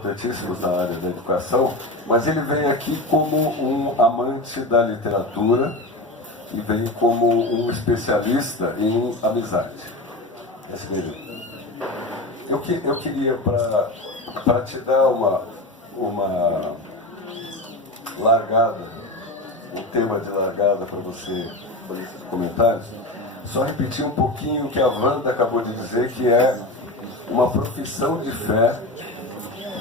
importantíssimos na área da educação, mas ele vem aqui como um amante da literatura e vem como um especialista em amizade. Esse mesmo. Eu queria, para te dar uma largada, um tema de largada para você fazer esses comentários, só repetir um pouquinho o que a Wanda acabou de dizer, que é uma profissão de fé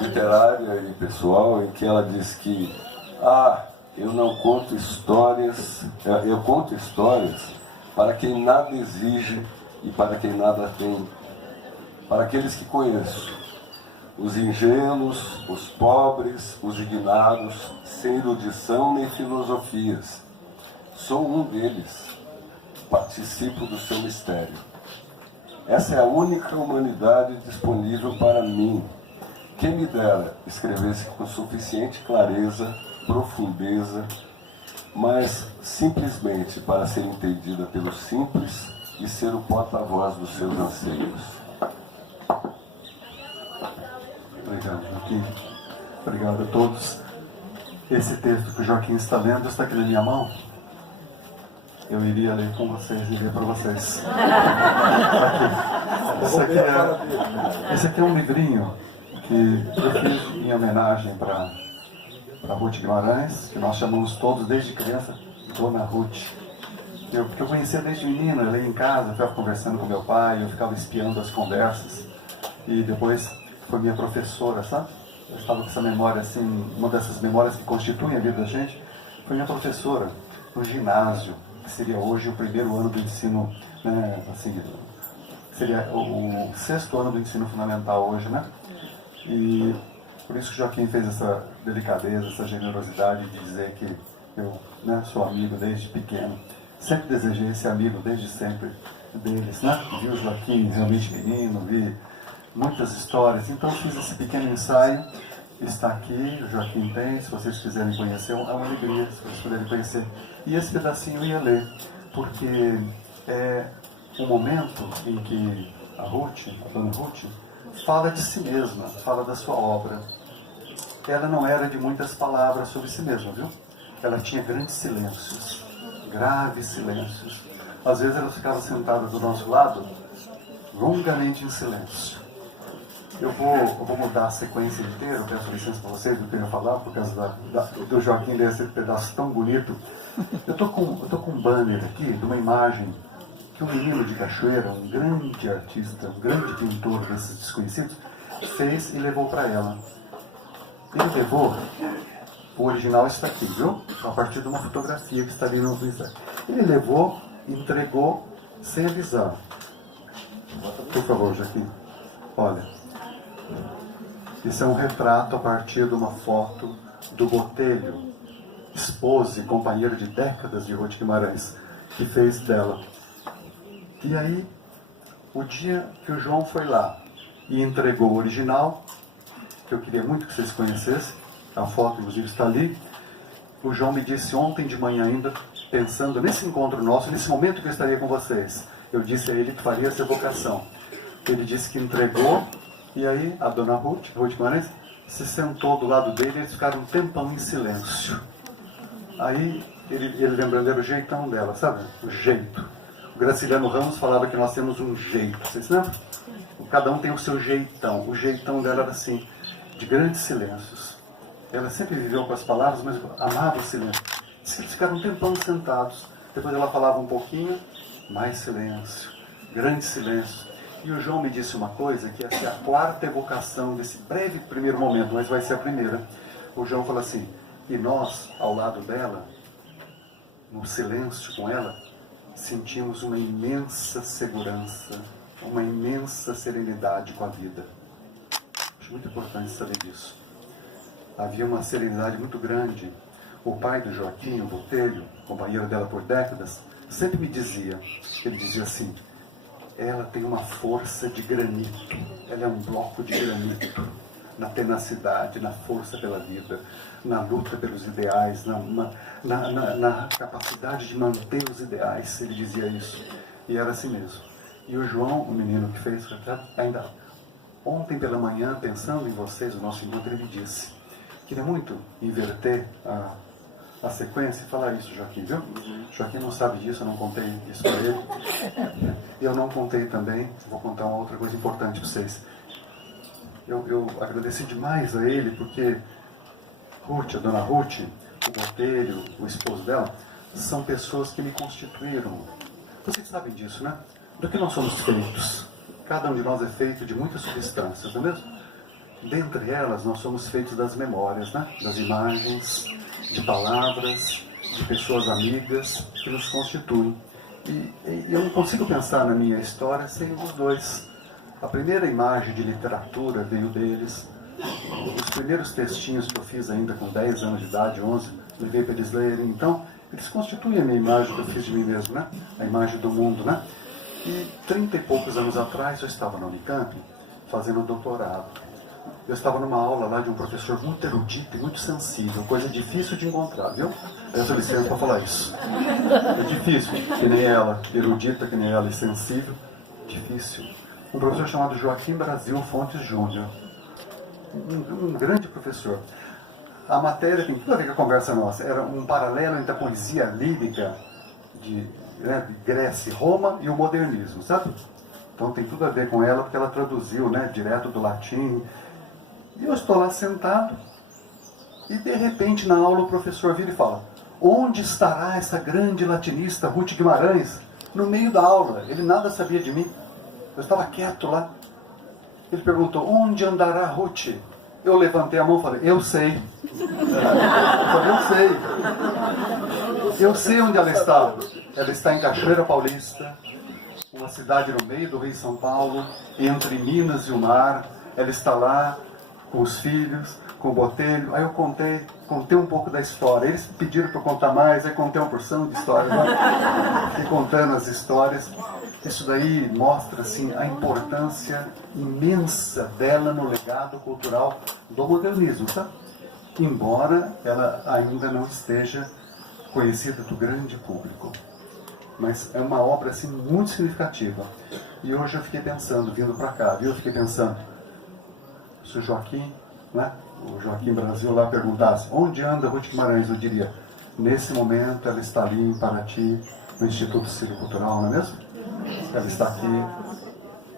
literária e pessoal, em que ela diz que eu não conto histórias, eu conto histórias para quem nada exige e para quem nada tem, para aqueles que conheço, os ingênuos, os pobres, os ignados, sem erudição nem filosofias. Sou um deles, participo do seu mistério. Essa é a única humanidade disponível para mim. Quem me dera escrevesse com suficiente clareza, profundeza, mas simplesmente para ser entendida pelo simples e ser o porta-voz dos seus anseios. Obrigado, Joaquim. Obrigado a todos. Esse texto que o Joaquim está lendo está aqui na minha mão. Eu iria ler com vocês e ler para vocês. Esse aqui é um livrinho que eu fiz em homenagem para Ruth Guimarães, que nós chamamos todos desde criança Dona Ruth. Porque eu conhecia desde menino, ela ia em casa, eu ficava conversando com meu pai, eu ficava espiando as conversas. E depois foi minha professora, sabe? Eu estava com essa memória, assim, uma dessas memórias que constituem a vida da gente. Foi minha professora no ginásio, que seria hoje o primeiro ano do ensino, né, assim, seria o 6º ano do ensino fundamental hoje, né? E por isso que o Joaquim fez essa delicadeza, essa generosidade de dizer que eu, né, sou amigo desde pequeno. Sempre desejei ser amigo desde sempre deles, né? Vi o Joaquim realmente menino, vi muitas histórias, então fiz esse pequeno ensaio. Está aqui, o Joaquim tem, se vocês quiserem conhecer, é uma alegria, se vocês puderem conhecer. E esse pedacinho eu ia ler, porque é um momento em que a Dona Ruth, fala de si mesma, fala da sua obra. Ela não era de muitas palavras sobre si mesma, viu? Ela tinha grandes silêncios, graves silêncios. Às vezes ela ficava sentada do nosso lado, longamente em silêncio. Eu vou mudar a sequência inteira, eu peço licença para vocês, do que eu ia falar, por causa do Joaquim desse pedaço tão bonito. Eu tô com um banner aqui, de uma imagem que um menino de Cachoeira, um grande artista, um grande pintor desses desconhecidos, fez e levou para ela. Ele levou, o original está aqui, viu? A partir de uma fotografia que está ali no Instagram. Ele levou, entregou, sem avisar. Por favor, Joaquim, olha. Isso é um retrato a partir de uma foto do Botelho, esposa e companheiro de décadas de Ruth Guimarães, que fez dela. E aí, o dia que o João foi lá e entregou o original, que eu queria muito que vocês conhecessem, a foto inclusive está ali, o João me disse ontem de manhã ainda, pensando nesse encontro nosso, nesse momento que eu estaria com vocês, eu disse a ele que faria essa evocação. Ele disse que entregou, e aí a Dona Ruth Guimarães, se sentou do lado dele e eles ficaram um tempão em silêncio. Aí ele lembrando, era o jeitão dela, sabe? O jeito. O Graciliano Ramos falava que nós temos um jeito, vocês lembram? Cada um tem o seu jeitão. O jeitão dela era assim, de grandes silêncios. Ela sempre viveu com as palavras, mas amava o silêncio. Diz que eles ficaram um tempão sentados. Depois ela falava um pouquinho, mais silêncio, grande silêncio. E o João me disse uma coisa, que essa é a 4ª evocação desse breve primeiro momento, mas vai ser a primeira. O João falou assim, e nós, ao lado dela, no silêncio com ela, sentimos uma imensa segurança, uma imensa serenidade com a vida. Acho muito importante saber disso. Havia uma serenidade muito grande. O pai do Joaquim, o Botelho, companheiro dela por décadas, sempre me dizia, ele dizia assim, ela tem uma força de granito, ela é um bloco de granito, na tenacidade, na força pela vida, na luta pelos ideais, na capacidade de manter os ideais, ele dizia isso, e era assim mesmo. E o João, o menino que fez o retrato, ainda Ontem pela manhã, pensando em vocês, o nosso encontro, ele me disse: queria muito inverter a sequência e falar isso, Joaquim, viu? Joaquim não sabe disso, eu não contei isso para ele. Eu não contei também, vou contar uma outra coisa importante para vocês. Eu agradeci demais a ele, porque Ruth, a dona Ruth, o Botelho, o esposo dela, são pessoas que me constituíram. Vocês sabem disso, né? Do que nós somos feitos. Cada um de nós é feito de muitas substâncias, não é mesmo? Dentre elas, nós somos feitos das memórias, né? Das imagens, de palavras, de pessoas amigas que nos constituem. E eu não consigo pensar na minha história sem os dois. A primeira imagem de literatura veio deles. Os primeiros textinhos que eu fiz ainda com 10 anos de idade, 11, levei para eles lerem. Então, eles constituem a minha imagem que eu fiz de mim mesmo, né? A imagem do mundo, né? E 30 e poucos anos atrás, eu estava na Unicamp fazendo doutorado. Eu estava numa aula lá de um professor muito erudito e muito sensível, coisa difícil de encontrar, viu? Eu sou licença para falar isso. É difícil, que nem ela, erudita, que nem ela, e sensível, difícil. Um professor chamado Joaquim Brasil Fontes Júnior, um grande professor. A matéria tem tudo a ver com a conversa nossa, era um paralelo entre a poesia lírica de Grécia e Roma e o modernismo, sabe? Então tem tudo a ver com ela, porque ela traduziu, né, direto do latim. E eu estou lá sentado, e de repente na aula o professor vira e fala: onde estará essa grande latinista Ruth Guimarães? No meio da aula, ele nada sabia de mim. Eu estava quieto lá. Ele perguntou: onde andará Ruth? Eu levantei a mão e falei: eu sei. Eu sei onde ela está. Ela está em Cachoeira Paulista, uma cidade no meio do Rio São Paulo, entre Minas e o mar. Ela está lá com os filhos, com o Botelho. Aí eu contei um pouco da história. Eles pediram para eu contar mais, aí contei uma porção de histórias. Fiquei contando as histórias. Isso daí mostra assim, a importância imensa dela no legado cultural do modernismo, tá? Embora ela ainda não esteja conhecida do grande público. Mas é uma obra assim, muito significativa. E hoje eu fiquei pensando, vindo para cá, viu? Eu fiquei pensando, se o Joaquim, né? O Joaquim Brasil lá perguntasse: onde anda Ruth Guimarães? Eu diria: nesse momento ela está ali em Paraty, no Instituto Cívico Cultural, não é mesmo? Ela está aqui,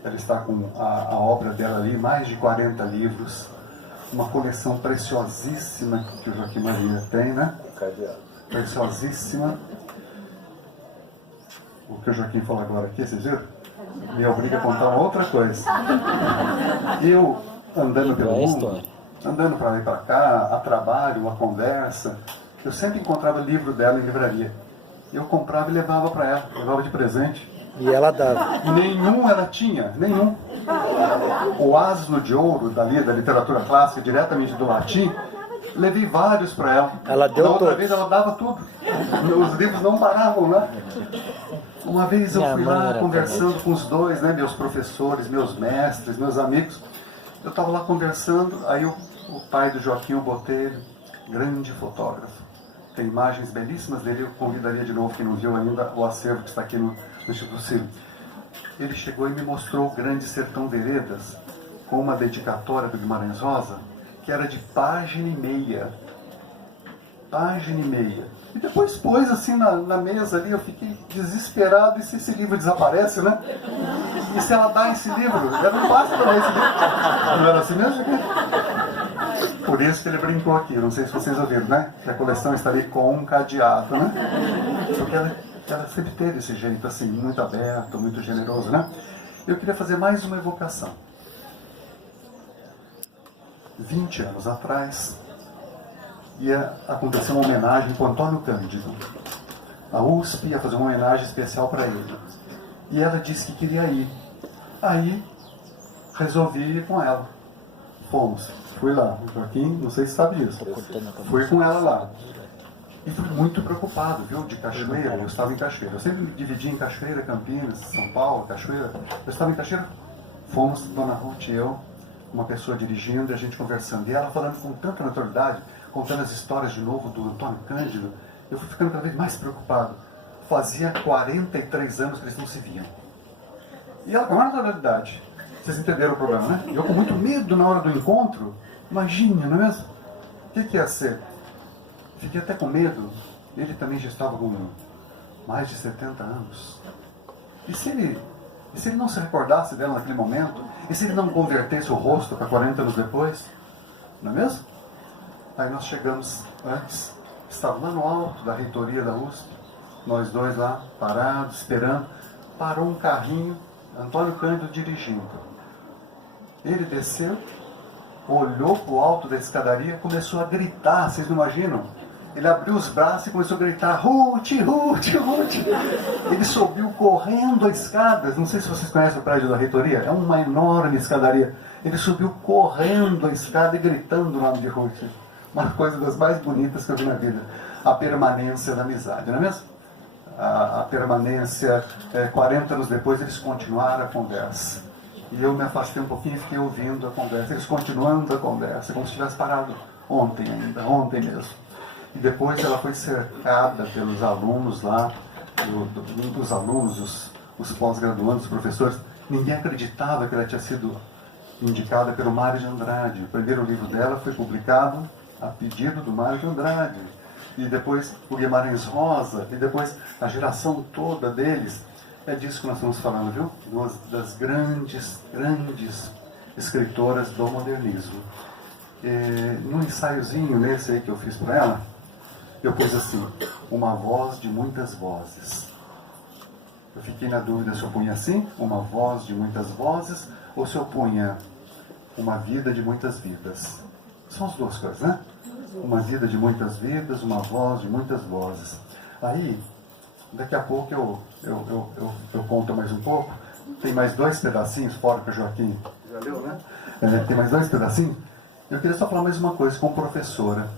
ela está com a obra dela ali, mais de 40 livros, uma coleção preciosíssima que o Joaquim Maria tem, né? Preciosíssima. O que o Joaquim falou agora aqui, vocês viram? Me obriga a contar uma outra coisa. Eu, andando pelo mundo, andando para lá e para cá, a trabalho, a conversa, eu sempre encontrava livro dela em livraria. Eu comprava e levava para ela, levava de presente. E ela dava? Nenhum ela tinha, nenhum. O asno de ouro da literatura clássica, diretamente do latim, levei vários para ela. Ela deu da outra todos. vez ela dava tudo. Os livros não paravam lá. Uma vez eu fui lá conversando com os dois, né, meus professores, meus mestres, meus amigos. Eu estava lá conversando, aí o pai do Joaquim, o Botelho, grande fotógrafo. Tem imagens belíssimas dele, eu convidaria de novo quem não viu ainda o acervo que está aqui no Instituto Cívico. Ele chegou e me mostrou o Grande Sertão Veredas, com uma dedicatória do Guimarães Rosa, que era de página e meia. Página e meia. E depois pôs assim na mesa ali, eu fiquei desesperado, e se esse livro desaparece, né? E se ela dá esse livro? Ela não basta dar esse livro. Não era assim mesmo? Por isso que ele brincou aqui, não sei se vocês ouviram, né? Que a coleção está ali com um cadeado, né? Porque ela sempre teve esse jeito assim, muito aberto, muito generoso, né? Eu queria fazer mais uma evocação. 20 anos atrás, ia acontecer uma homenagem para o Antônio Cândido. A USP ia fazer uma homenagem especial para ele. E ela disse que queria ir. Aí, resolvi ir com ela. Fomos. Fui lá. O Joaquim, não sei se sabe disso. Fui com ela lá. E fui muito preocupado, viu? De Cachoeira. Eu estava em Cachoeira. Eu sempre me dividia em Cachoeira, Campinas, São Paulo, Cachoeira. Eu estava em Cachoeira. Fomos, Dona Ruth e eu, uma pessoa dirigindo e a gente conversando. E ela falando com tanta naturalidade, contando as histórias de novo do Antônio Cândido. Eu fui ficando cada vez mais preocupado. Fazia 43 anos que eles não se viam. E ela com a naturalidade. Vocês entenderam o problema, né? Eu com muito medo na hora do encontro, imagina, não é mesmo? O que ia ser? Fiquei até com medo. Ele também já estava com mais de 70 anos. E se ele não se recordasse dela naquele momento? E se ele não convertesse o rosto para 40 anos depois? Não é mesmo? Aí nós chegamos antes, estava lá no alto da reitoria da USP, nós dois lá, parados, esperando. Parou um carrinho, Antônio Cândido dirigindo. Ele desceu, olhou para o alto da escadaria, começou a gritar, vocês não imaginam? Ele abriu os braços e começou a gritar, Ruth, Ruth, Ruth. Ele subiu correndo as escadas, não sei se vocês conhecem o prédio da reitoria, é uma enorme escadaria. Ele subiu correndo a escada e gritando o nome de Ruth. Uma coisa das mais bonitas que eu vi na vida. A permanência da amizade, não é mesmo? A permanência, 40 anos depois eles continuaram a conversa. E eu me afastei um pouquinho e fiquei ouvindo a conversa. Eles continuando a conversa, como se tivesse parado ontem ainda, ontem mesmo. E depois ela foi cercada pelos alunos lá, dos alunos, os pós-graduandos, os professores. Ninguém acreditava que ela tinha sido indicada pelo Mário de Andrade. O primeiro livro dela foi publicado a pedido do Mário de Andrade. E depois o Guimarães Rosa, e depois a geração toda deles. É disso que nós estamos falando, viu? Uma das grandes escritoras do modernismo. Num ensaiozinho nesse aí que eu fiz para ela, eu pus assim, uma voz de muitas vozes. Eu fiquei na dúvida se eu punha assim, uma voz de muitas vozes, ou se eu punha uma vida de muitas vidas. São as duas coisas, né? Uma vida de muitas vidas, uma voz de muitas vozes. Aí, daqui a pouco eu conto mais um pouco. Tem mais 2 pedacinhos, fora que o Joaquim já leu, né? Tem mais 2 pedacinhos. Eu queria só falar mais uma coisa com professora.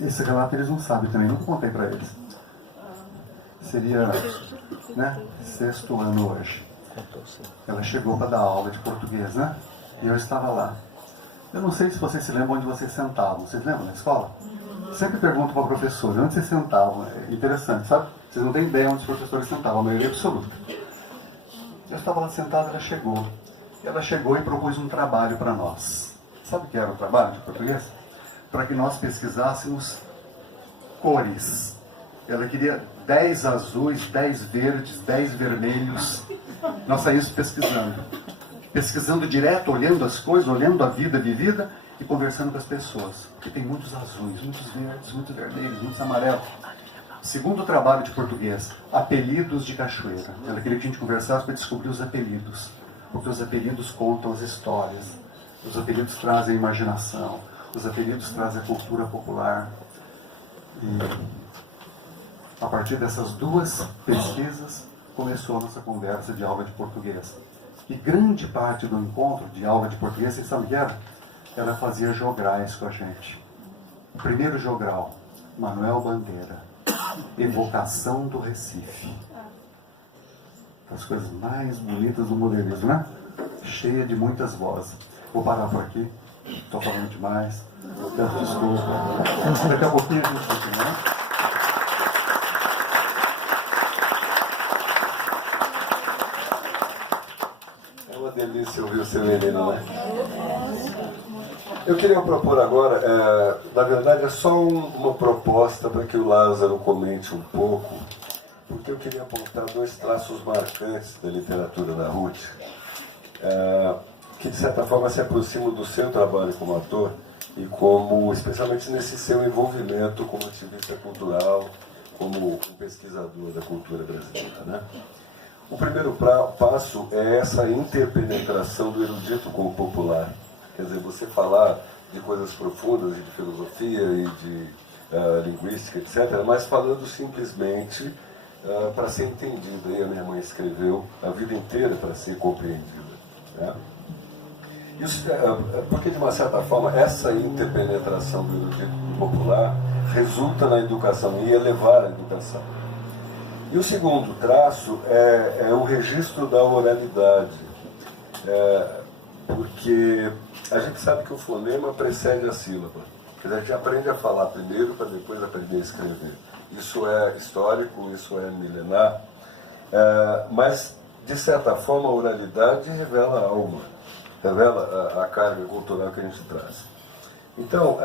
Esse relato eles não sabem também, nunca contei para eles. Seria, né, 6º ano hoje. Ela chegou para dar aula de português, né? E eu estava lá. Eu não sei se vocês se lembram onde vocês sentavam. Vocês lembram na escola? Sempre pergunto para a professora, onde vocês sentavam? É interessante, sabe? Vocês não têm ideia onde os professores sentavam, a maioria absoluta. Eu estava lá sentado, ela chegou. Ela chegou e propôs um trabalho para nós. Sabe o que era o trabalho de português? Para que nós pesquisássemos cores. Ela queria 10 azuis, 10 verdes, 10 vermelhos. Nós saímos pesquisando direto, olhando as coisas, olhando a vida vivida e conversando com as pessoas. Porque tem muitos azuis, muitos verdes, muitos vermelhos, muitos amarelos. Segundo trabalho de português, apelidos de cachoeira. Ela queria que a gente conversasse para descobrir os apelidos. Porque os apelidos contam as histórias. Os apelidos trazem a imaginação. Os apelidos trazem a cultura popular. E a partir dessas 2 pesquisas, começou a nossa conversa de aula de português. E grande parte do encontro de aula de português, vocês sabem o que era? Ela fazia jograis com a gente. O primeiro jogral, Manuel Bandeira, Evocação do Recife. As coisas mais bonitas do modernismo, né? Cheia de muitas vozes. Vou parar por aqui. Estou falando demais. Peço desculpa. Daqui a pouquinho a gente continua. É uma delícia ouvir o seu Helena, né? Eu queria propor agora, na verdade é só uma proposta para que o Lázaro comente um pouco, porque eu queria apontar 2 traços marcantes da literatura da Ruth, que de certa forma se aproximam do seu trabalho como ator e como, especialmente nesse seu envolvimento como ativista cultural, como pesquisador da cultura brasileira, né? O primeiro passo é essa interpenetração do erudito com o popular. Quer dizer, você falar de coisas profundas, de filosofia e de linguística, etc., mas falando simplesmente para ser entendido. E a minha mãe escreveu a vida inteira para ser compreendida, né? Isso, porque, de uma certa forma, essa interpenetração do erudito popular resulta na educação e elevar a educação. E o segundo traço é o registro da oralidade, porque a gente sabe que o fonema precede a sílaba. Quer dizer, a gente aprende a falar primeiro para depois aprender a escrever. Isso é histórico, isso é milenar, mas de certa forma, a oralidade revela a alma, revela a carga cultural que a gente traz. Então,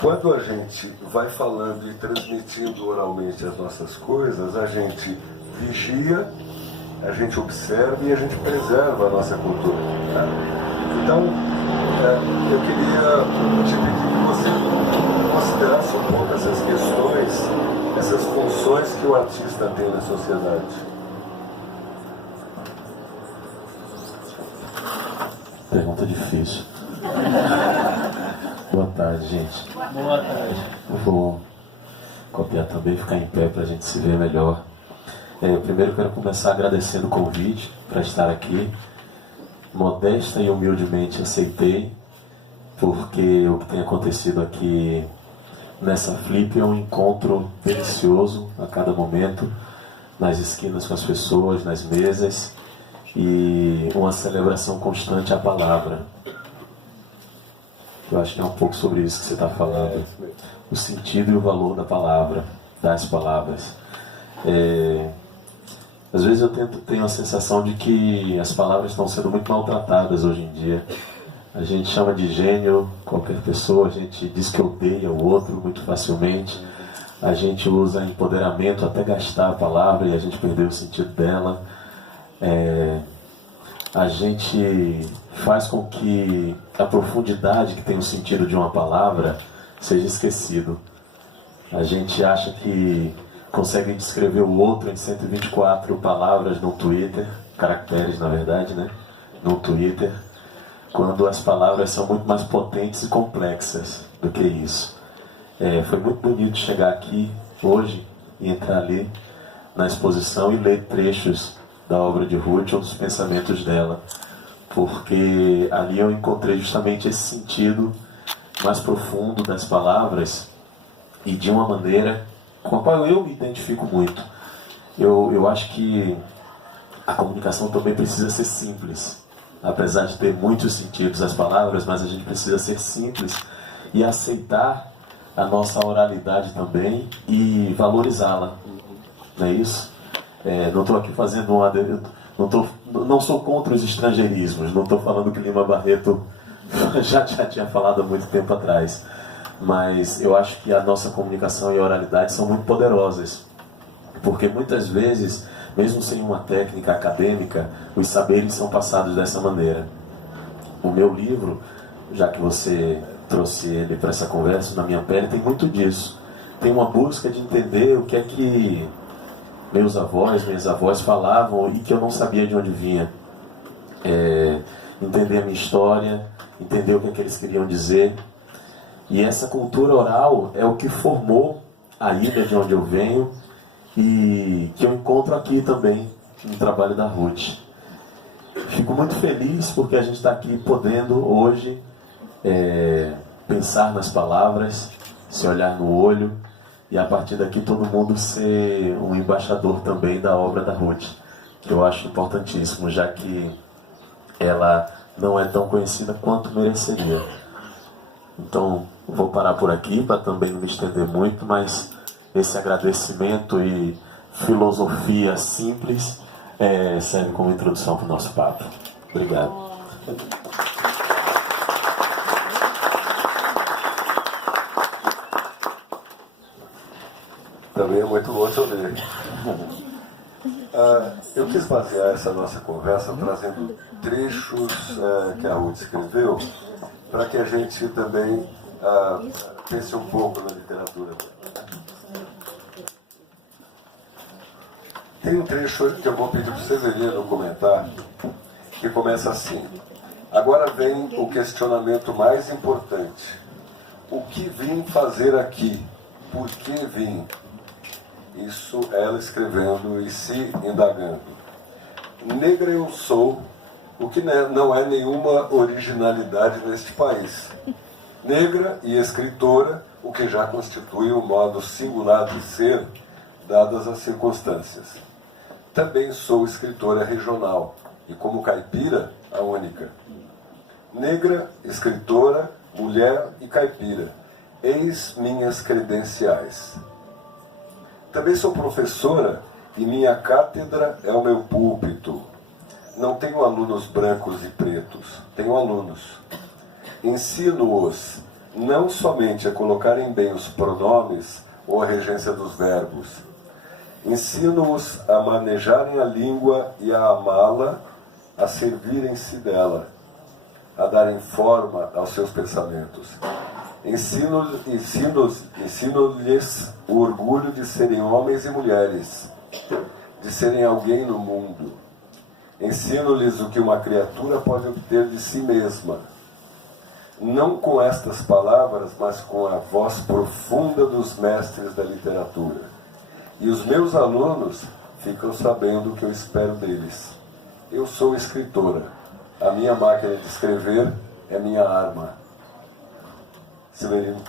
quando a gente vai falando e transmitindo oralmente as nossas coisas, a gente vigia, a gente observa e a gente preserva a nossa cultura. Tá? Então, eu queria te pedir que você considerasse um pouco essas questões, essas funções que o artista tem na sociedade. Pergunta difícil. Boa tarde, gente. Boa tarde. Eu vou copiar também, ficar em pé para a gente se ver melhor. Primeiro eu quero começar agradecendo o convite para estar aqui. Modesta e humildemente aceitei, porque o que tem acontecido aqui nessa Flip é um encontro delicioso a cada momento, nas esquinas com as pessoas, nas mesas, e uma celebração constante à palavra. Eu acho que é um pouco sobre isso que você está falando, o sentido e o valor da palavra, das palavras. Às vezes eu tenho a sensação de que as palavras estão sendo muito maltratadas hoje em dia. A gente chama de gênio qualquer pessoa, a gente diz que odeia o outro muito facilmente, a gente usa empoderamento até gastar a palavra e a gente perdeu o sentido dela. A gente faz com que a profundidade que tem o sentido de uma palavra seja esquecido. A gente acha que consegue descrever o outro em 124 palavras no Twitter, caracteres na verdade, né? No Twitter, quando as palavras são muito mais potentes e complexas do que isso. Foi muito bonito chegar aqui hoje e entrar ali na exposição e ler trechos da obra de Ruth ou dos pensamentos dela, porque ali eu encontrei justamente esse sentido mais profundo das palavras e de uma maneira com a qual eu me identifico muito. Eu acho que a comunicação também precisa ser simples, apesar de ter muitos sentidos as palavras, mas a gente precisa ser simples e aceitar a nossa oralidade também e valorizá-la, não é isso? Não estou aqui fazendo não sou contra os estrangeirismos, não estou falando que Lima Barreto já tinha falado há muito tempo atrás, mas eu acho que a nossa comunicação e a oralidade são muito poderosas, porque muitas vezes, mesmo sem uma técnica acadêmica, os saberes são passados dessa maneira. O meu livro, já que você trouxe ele para essa conversa, Na Minha Pele, tem muito disso. Tem uma busca de entender o que é que minhas avós falavam e que eu não sabia de onde vinha. Entender a minha história, entender o que é que eles queriam dizer. E essa cultura oral é o que formou a ilha de onde eu venho e que eu encontro aqui também, no trabalho da Ruth. Fico muito feliz porque a gente está aqui podendo hoje pensar nas palavras, se olhar no olho e a partir daqui todo mundo ser um embaixador também da obra da Ruth, que eu acho importantíssimo, já que ela não é tão conhecida quanto mereceria. Então, vou parar por aqui para também não me estender muito, mas esse agradecimento e filosofia simples serve como introdução para o nosso papo. Obrigado. Também é muito bom te ouvir. Eu quis basear essa nossa conversa trazendo trechos que a Ruth escreveu, para que a gente também pense um pouco na literatura. Tem um trecho que eu vou pedir para o Severino comentar, que começa assim: agora vem o questionamento mais importante. O que vim fazer aqui? Por que vim? Isso ela escrevendo e se indagando. Negra eu sou, o que não é nenhuma originalidade neste país. Negra e escritora, o que já constitui um modo singular de ser, dadas as circunstâncias. Também sou escritora regional, e como caipira, a única. Negra, escritora, mulher e caipira, eis minhas credenciais. Também sou professora e minha cátedra é o meu púlpito. Não tenho alunos brancos e pretos, tenho alunos. Ensino-os não somente a colocarem bem os pronomes ou a regência dos verbos. Ensino-os a manejarem a língua e a amá-la, a servirem-se dela, a darem forma aos seus pensamentos. Ensino-lhes o orgulho de serem homens e mulheres, de serem alguém no mundo. Ensino-lhes o que uma criatura pode obter de si mesma, não com estas palavras, mas com a voz profunda dos mestres da literatura. E os meus alunos ficam sabendo o que eu espero deles. Eu sou escritora. A minha máquina de escrever é minha arma. Severino.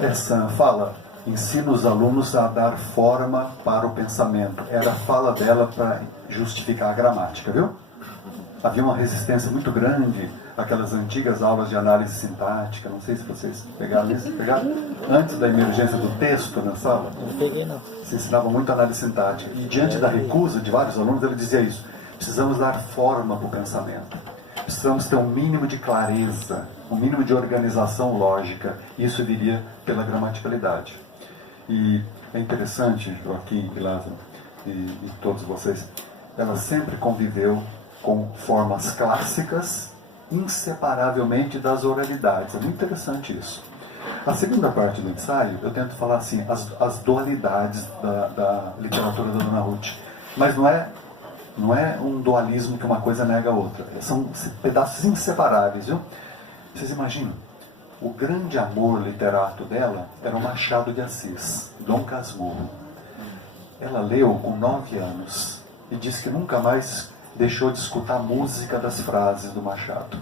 Essa fala ensina os alunos a dar forma para o pensamento. Era a fala dela para justificar a gramática, viu? Havia uma resistência muito grande àquelas antigas aulas de análise sintática. Não sei se vocês pegaram isso. Pegaram? Antes da emergência do texto na sala, Não peguei, não. se ensinava muito análise sintática. E diante da recusa de vários alunos, ele dizia isso. Precisamos dar forma para o pensamento. Precisamos ter um mínimo de clareza, um mínimo de organização lógica. Isso viria pela gramaticalidade. E é interessante, Joaquim e Lázaro, e todos vocês, ela sempre conviveu com formas clássicas, inseparavelmente das oralidades. É muito interessante isso. A segunda parte do ensaio, eu tento falar assim, as dualidades da literatura da Dona Ruth. Mas não é um dualismo que uma coisa nega a outra. São pedaços inseparáveis, viu? Vocês imaginam? O grande amor literato dela era o Machado de Assis, Dom Casmurro. Ela leu com 9 anos e disse que nunca mais deixou de escutar a música das frases do Machado.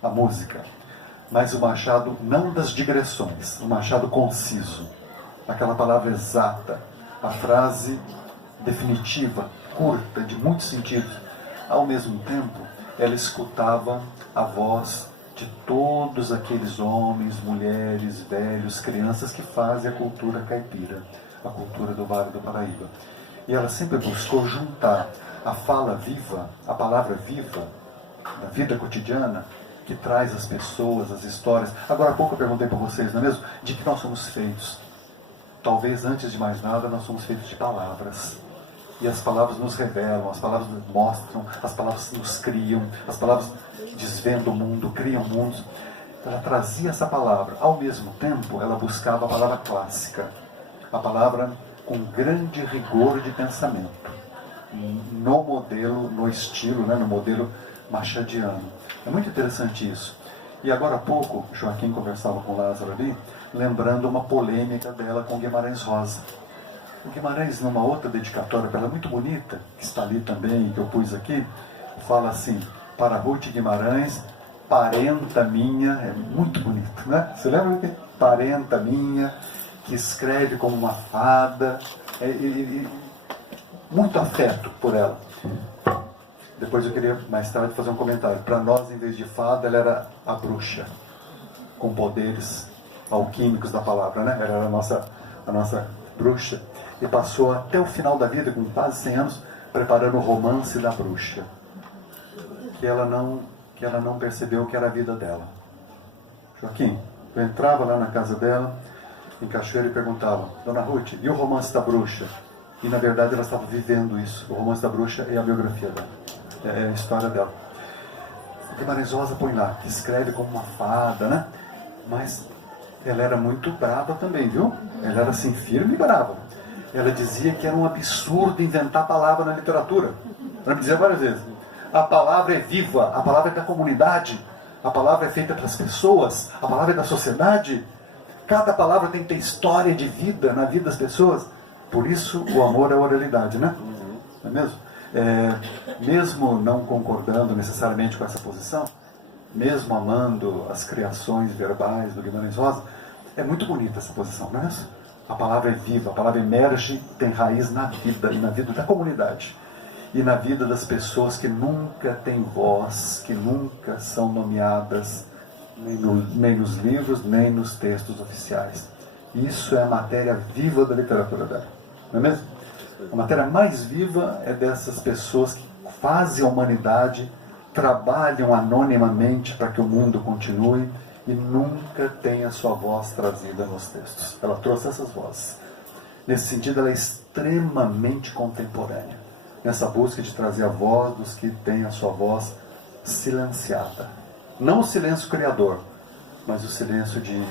A música. Mas o Machado não das digressões, o Machado conciso. Aquela palavra exata, a frase definitiva, curta, de muitos sentidos. Ao mesmo tempo, ela escutava a voz de todos aqueles homens, mulheres, velhos, crianças que fazem a cultura caipira, a cultura do Vale do Paraíba. E ela sempre buscou juntar a fala viva, a palavra viva da vida cotidiana, que traz as pessoas, as histórias. Agora há pouco eu perguntei para vocês, não é mesmo? De que nós somos feitos. Talvez, antes de mais nada, nós somos feitos de palavras. E as palavras nos revelam, as palavras nos mostram, as palavras nos criam, as palavras desvendam o mundo, criam mundos. Ela trazia essa palavra. Ao mesmo tempo, ela buscava a palavra clássica, a palavra com grande rigor de pensamento, no modelo, no estilo, né, no modelo machadiano. É muito interessante isso. E agora há pouco, Joaquim conversava com Lázaro ali, lembrando uma polêmica dela com Guimarães Rosa. O Guimarães, numa outra dedicatória para ela muito bonita, que está ali também, que eu pus aqui, fala assim: para Ruth Guimarães, parenta minha, é muito bonito, né? Você lembra que parenta minha, que escreve como uma fada, muito afeto por ela. Depois eu queria mais tarde fazer um comentário. Para nós, em vez de fada, ela era a bruxa, com poderes alquímicos da palavra, né? Ela era a nossa bruxa. E passou até o final da vida, com quase 100 anos, preparando o romance da bruxa, que ela não percebeu que era a vida dela. Joaquim, eu entrava lá na casa dela, em Cachoeira, e perguntava: Dona Ruth, e o romance da bruxa? E na verdade ela estava vivendo isso. O romance da bruxa é a biografia dela, é a história dela. Guimarães Rosa põe lá, que escreve como uma fada, né? Mas ela era muito brava também, viu? Ela era assim, firme e brava. Ela dizia que era um absurdo inventar palavra na literatura. Ela me dizia várias vezes: a palavra é viva, a palavra é da comunidade, a palavra é feita para as pessoas, a palavra é da sociedade. Cada palavra tem que ter história de vida na vida das pessoas. Por isso o amor é a oralidade, né? Não é mesmo? Mesmo não concordando necessariamente com essa posição, mesmo amando as criações verbais do Guimarães Rosa, é muito bonita essa posição, não é isso? A palavra é viva, a palavra emerge, tem raiz na vida, e na vida da comunidade, e na vida das pessoas que nunca têm voz, que nunca são nomeadas, nem nos livros, nem nos textos oficiais. Isso é a matéria viva da literatura dela. Não é mesmo? A matéria mais viva é dessas pessoas que fazem a humanidade, trabalham anonimamente para que o mundo continue e nunca tem a sua voz trazida nos textos. Ela trouxe essas vozes. Nesse sentido, ela é extremamente contemporânea, nessa busca de trazer a voz dos que têm a sua voz silenciada. Não o silêncio criador, mas o silêncio de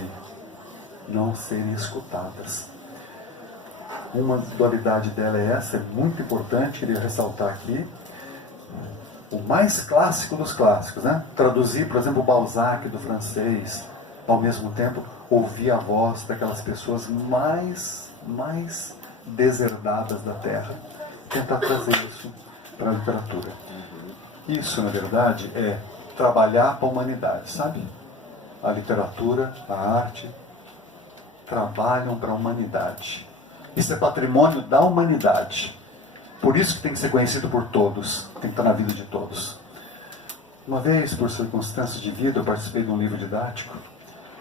não serem escutadas. Uma dualidade dela é essa, é muito importante, queria ressaltar aqui. O mais clássico dos clássicos, né? Traduzir, por exemplo, Balzac do francês, ao mesmo tempo ouvir a voz daquelas pessoas mais deserdadas da Terra, tentar trazer isso para a literatura. Isso, na verdade, é trabalhar para a humanidade, sabe? A literatura, a arte, trabalham para a humanidade. Isso é patrimônio da humanidade. Por isso que tem que ser conhecido por todos, tem que estar na vida de todos. Uma vez, por circunstâncias de vida, eu participei de um livro didático,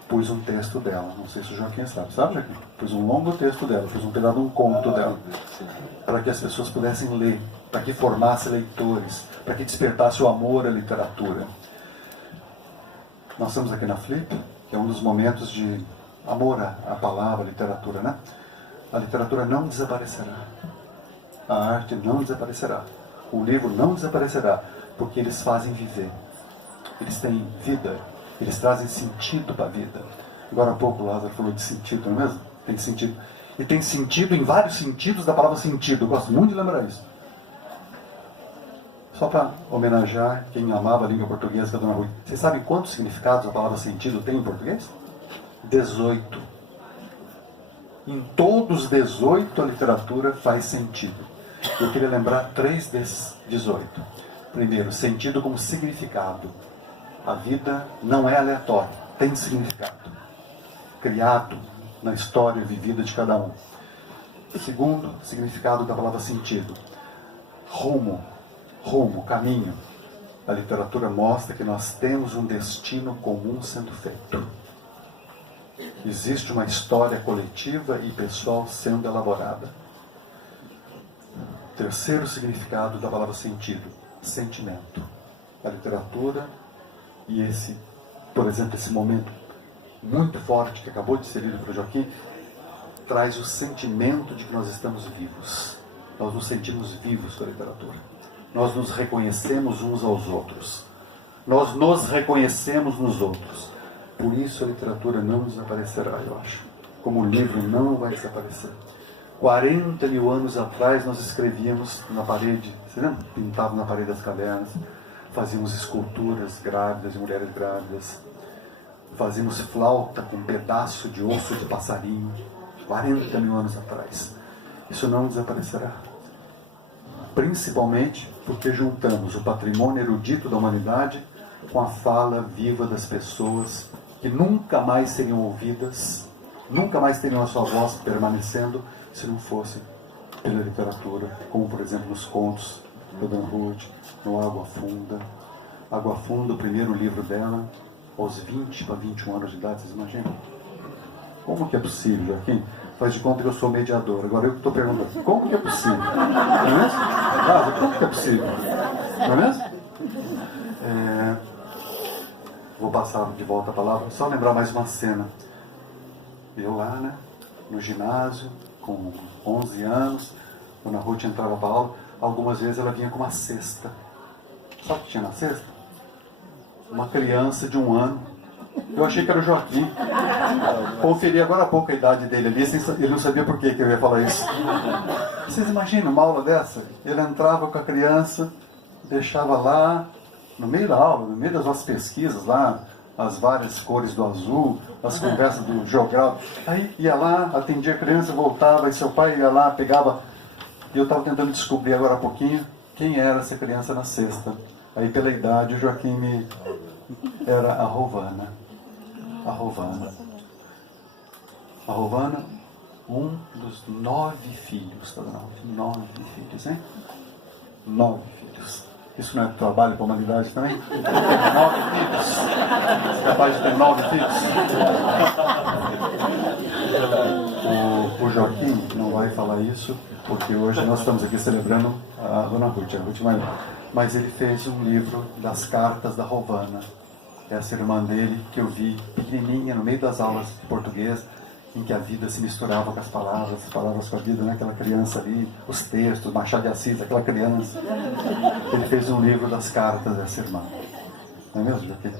pus um texto dela, não sei se o Joaquim sabe, Joaquim? Pus um longo texto dela, pus um pedaço de um conto dela, para que as pessoas pudessem ler, para que formasse leitores, para que despertasse o amor à literatura. Nós estamos aqui na Flip, que é um dos momentos de amor à palavra, à literatura, né? A literatura não desaparecerá. A arte não desaparecerá. O livro não desaparecerá, porque eles fazem viver. Eles têm vida. Eles trazem sentido para a vida. Agora há pouco o Lázaro falou de sentido, não é mesmo? Tem sentido. E tem sentido em vários sentidos da palavra sentido. Eu gosto muito de lembrar isso. Só para homenagear quem amava a língua portuguesa, que é a Dona Rui. Vocês sabem quantos significados a palavra sentido tem em português? 18. Em todos os 18 a literatura faz sentido. Eu queria lembrar 3 desses 18. Primeiro, sentido como significado. A vida não é aleatória, tem significado. Criado na história vivida de cada um. Segundo, significado da palavra sentido. Rumo, caminho. A literatura mostra que nós temos um destino comum sendo feito. Existe uma história coletiva e pessoal sendo elaborada. Terceiro significado da palavra sentido, sentimento. A literatura e esse, por exemplo, esse momento muito forte que acabou de ser lido por Joaquim, traz o sentimento de que nós estamos vivos. Nós nos sentimos vivos com a literatura. Nós nos reconhecemos uns aos outros. Nós nos reconhecemos nos outros. Por isso a literatura não desaparecerá, eu acho. Como o livro não vai desaparecer. 40 mil anos atrás nós escrevíamos na parede, você lembra? Pintávamos na parede das cavernas, fazíamos esculturas grávidas, de mulheres grávidas, fazíamos flauta com um pedaço de osso de passarinho, 40 mil anos atrás. Isso não desaparecerá. Principalmente porque juntamos o patrimônio erudito da humanidade com a fala viva das pessoas que nunca mais seriam ouvidas, nunca mais teriam a sua voz permanecendo se não fosse pela literatura, como por exemplo nos contos da Dona Ruth, no Água Funda. Água Funda, o primeiro livro dela, aos 20 para 21 anos de idade, vocês imaginam? Como que é possível, Joaquim? Faz de conta que eu sou mediador. Agora eu estou perguntando, como que é possível? Não é mesmo? Ah, como que é possível? Não é mesmo? Vou passar de volta a palavra, só lembrar mais uma cena. Eu lá, né, no ginásio, com 11 anos, quando a Ruth entrava para a aula, algumas vezes ela vinha com uma cesta. Sabe o que tinha na cesta? Uma criança de 1 ano. Eu achei que era o Joaquim. Conferi agora há pouco a idade dele ali, ele não sabia por que eu ia falar isso. Vocês imaginam uma aula dessa? Ele entrava com a criança, deixava lá, no meio da aula, no meio das nossas pesquisas lá, as várias cores do azul, as conversas do geográfico. Aí ia lá, atendia a criança, voltava, e seu pai ia lá, pegava. E eu estava tentando descobrir agora há pouquinho quem era essa criança na sexta. Aí pela idade o Joaquim era a Rovana. A Rovana. A Rovana, um dos 9 filhos, tá vendo? 9 filhos, hein? 9 filhos. Isso não é trabalho para a humanidade também? 9 filhos. Você é capaz de ter 9 filhos? O Joaquim não vai falar isso, porque hoje nós estamos aqui celebrando a Dona Ruth, a Ruth Maior. Mas ele fez um livro das cartas da Rovana, essa irmã dele, que eu vi pequenininha no meio das aulas de português, em que a vida se misturava com as palavras com a vida, né? Aquela criança ali, os textos, Machado de Assis, aquela criança. Ele fez um livro das cartas dessa irmã. Não é mesmo, Joaquim?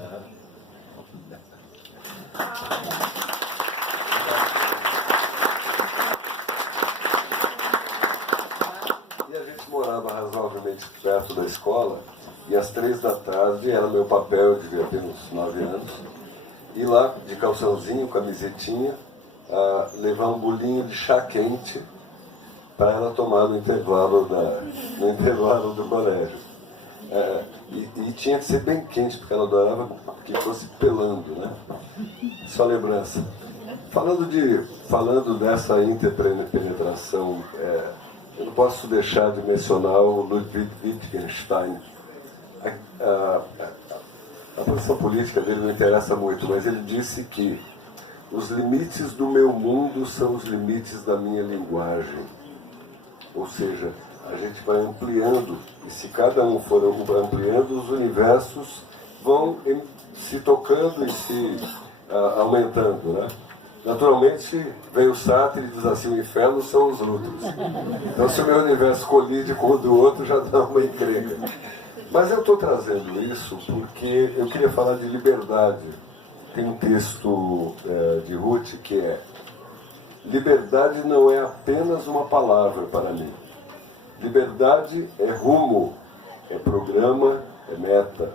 E a gente morava razoavelmente perto da escola, e às 3 da tarde era meu papel, eu devia ter uns 9 anos, ir lá de calçãozinho, camisetinha, levar um bolinho de chá quente para ela tomar no intervalo do colégio. E tinha que ser bem quente, porque ela adorava que fosse pelando, né? Só lembrança. Falando dessa interpenetração, eu não posso deixar de mencionar o Ludwig Wittgenstein. A posição política dele não interessa muito, mas ele disse que os limites do meu mundo são os limites da minha linguagem. Ou seja, a gente vai ampliando, e se cada um for ampliando, os universos vão se tocando e se aumentando, né? Naturalmente, veio o Sartre e diz assim, o inferno são os outros. Então, se o meu universo colide com o do outro, já dá uma encrenca. Mas eu estou trazendo isso porque eu queria falar de liberdade. Tem um texto de Ruth que é: liberdade não é apenas uma palavra para mim. Liberdade é rumo, é programa, é meta.